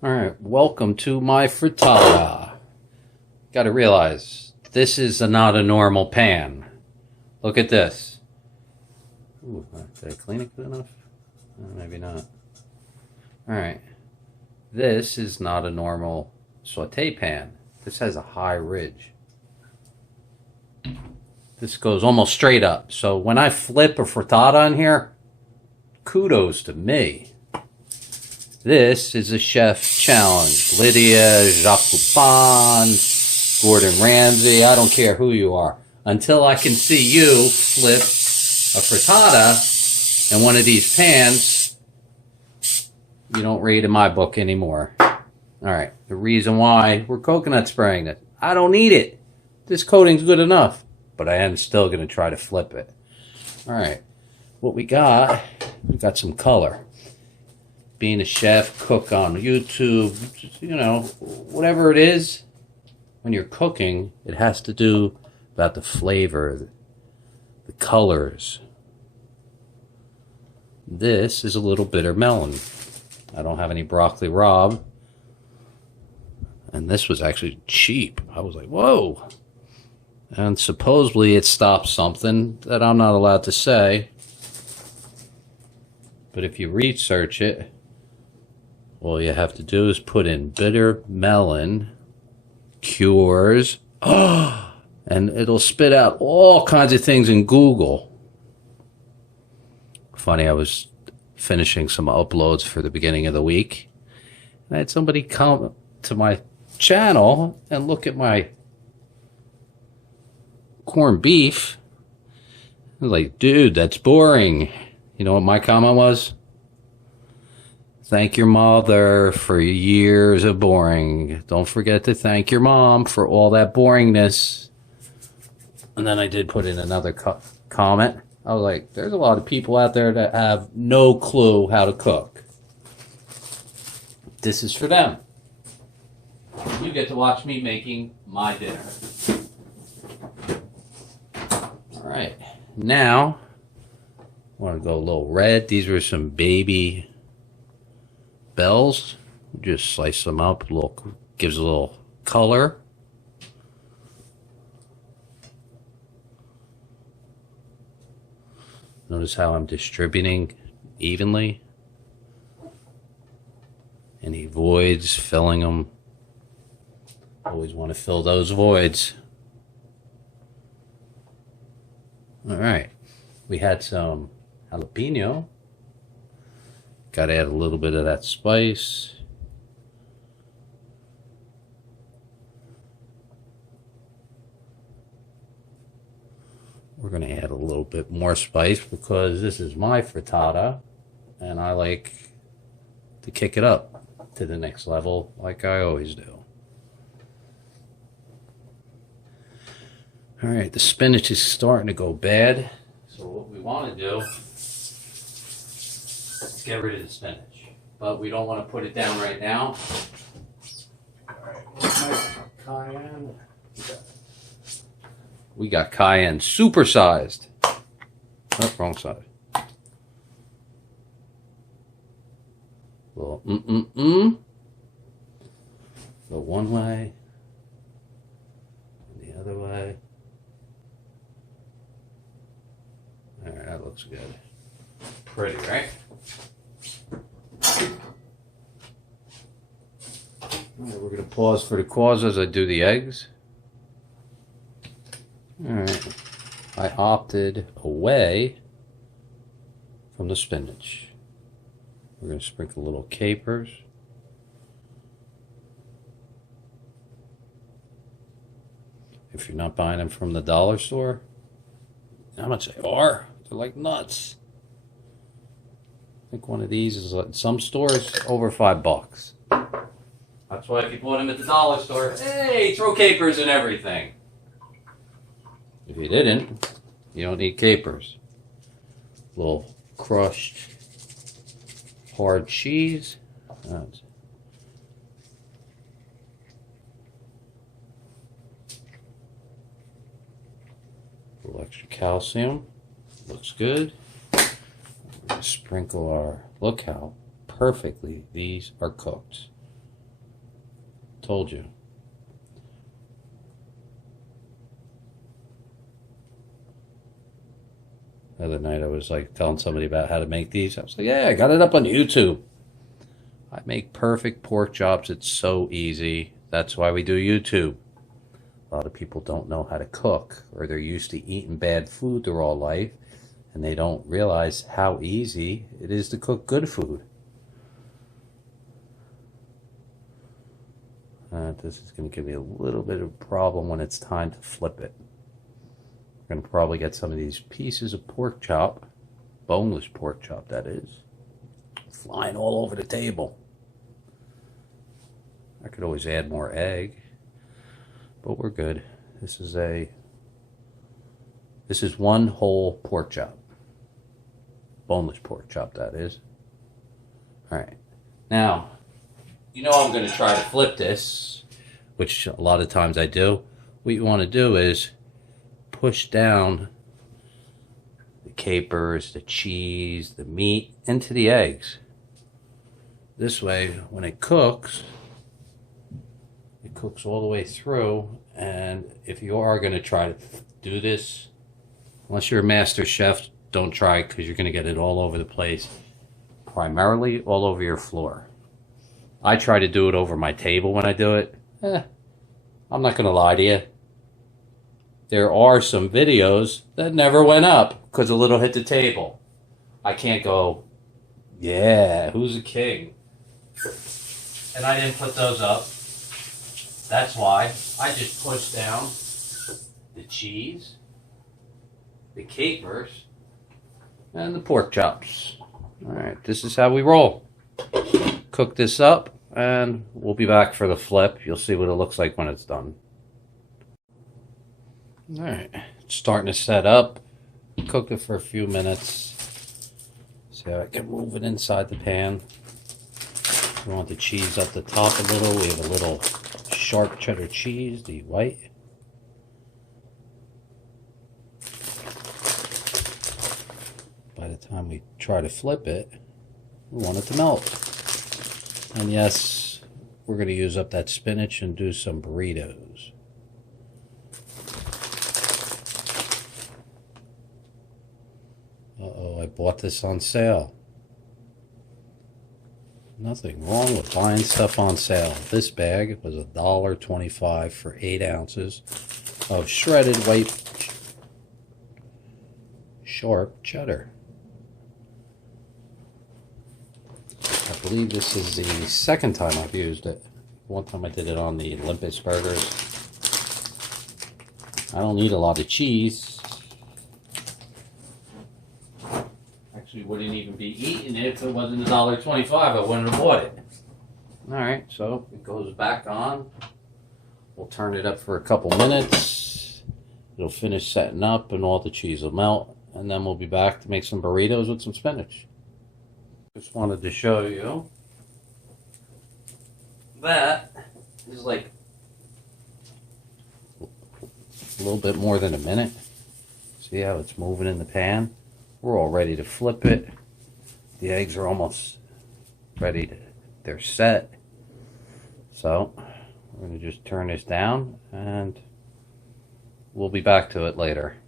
Alright, welcome to my frittata. Gotta realize, this is not a normal pan. Look at this. Ooh, did I clean it good enough? Maybe not. Alright, this is not a normal saute pan. This has a high ridge. This goes almost straight up. So when I flip a frittata in here, kudos to me. This is a chef challenge. Lydia, Jacques Poupon, Gordon Ramsay, I don't care who you are. Until I can see you flip a frittata in one of these pans, you don't read in my book anymore. Alright, the reason why we're coconut spraying it. I don't need it. This coating's good enough. But I am still going to try to flip it. Alright, what we got some color. Being a chef, cook on YouTube, you know, whatever it is, when you're cooking, it has to do about the flavor, the colors. This is a little bitter melon. I don't have any broccoli rabe. And this was actually cheap. I was like, whoa. And supposedly it stops something that I'm not allowed to say. But if you research it, all you have to do is put in bitter melon cures. And it'll spit out all kinds of things in Google. Funny, I was finishing some uploads for the beginning of the week. And I had somebody come to my channel and look at my corned beef. I was like, dude, that's boring. You know what my comment was? Thank your mother for years of boring. Don't forget to thank your mom for all that boringness. And then I did put in another comment. I was like, there's a lot of people out there that have no clue how to cook. This is for them. You get to watch me making my dinner. Alright, now I want to go a little red. These are some baby bells. Just slice them up. Gives a little color. Notice how I'm distributing evenly. Any voids, filling them. Always want to fill those voids. Alright, we had some jalapeno. Got to add a little bit of that spice. We're going to add a little bit more spice because this is my frittata and I like to kick it up to the next level like I always do. Alright, the spinach is starting to go bad. So what we want to do is get rid of the spinach. But we don't want to put it down right now. Alright, cayenne. We got cayenne supersized. Oh, wrong side. Little Go one way. And the other way. Alright, that looks good. Pretty, right? Alright, we're going to pause for the cause as I do the eggs. Alright, I opted away from the spinach. We're going to sprinkle a little capers. If you're not buying them from the dollar store, how much they are? They're like nuts. I think one of these is at some stores over $5. That's why if you bought them at the dollar store, hey, throw capers and everything. If you didn't, you don't need capers. A little crushed hard cheese. A little extra calcium. Looks good. Sprinkle our, look how perfectly these are cooked. told you. The other night I was like telling somebody about how to make these. I was like, yeah, I got it up on YouTube. I make perfect pork chops. It's so easy. That's why we do YouTube. A lot of people don't know how to cook, or they're used to eating bad food their whole life, and they don't realize how easy it is to cook good food. This is going to give me a little bit of a problem when it's time to flip it. We're going to probably get some of these pieces of pork chop, boneless pork chop that is, flying all over the table. I could always add more egg, but we're good. This is one whole pork chop. Boneless pork chop, that is. Alright. Now, you know I'm going to try to flip this, which a lot of times I do. What you want to do is push down the capers, the cheese, the meat into the eggs. This way, when it cooks all the way through. And if you are going to try to do this, unless you're a master chef, don't try, because you're going to get it all over the place, primarily all over your floor. I try to do it over my table when I do it. I'm not going to lie to you. There are some videos that never went up because a little hit the table. I can't go, yeah, who's a king? And I didn't put those up. That's why I just pushed down the cheese, the capers, and the pork chops. Alright, this is how we roll. Cook this up, and we'll be back for the flip. You'll see what it looks like when it's done. Alright, it's starting to set up. Cook it for a few minutes. See how I can move it inside the pan. We want the cheese up the top a little. We have a little sharp cheddar cheese, the white. By the time we try to flip it, we want it to melt. And yes, we're going to use up that spinach and do some burritos. Uh-oh, I bought this on sale. Nothing wrong with buying stuff on sale. This bag was $1.25 for 8 ounces of shredded white sharp cheddar. I believe this is the second time I've used it. One time I did it on the Olympus burgers. I don't need a lot of cheese. Actually wouldn't even be eating it if it wasn't $1.25. I wouldn't have bought it. Alright, so it goes back on. We'll turn it up for a couple minutes. It'll finish setting up and all the cheese will melt. And then we'll be back to make some burritos with some spinach. Just wanted to show you that is like a little bit more than a minute. See how it's moving in the pan? We're all ready to flip it. The eggs are almost ready to, they're set. So we're going to just turn this down and we'll be back to it later.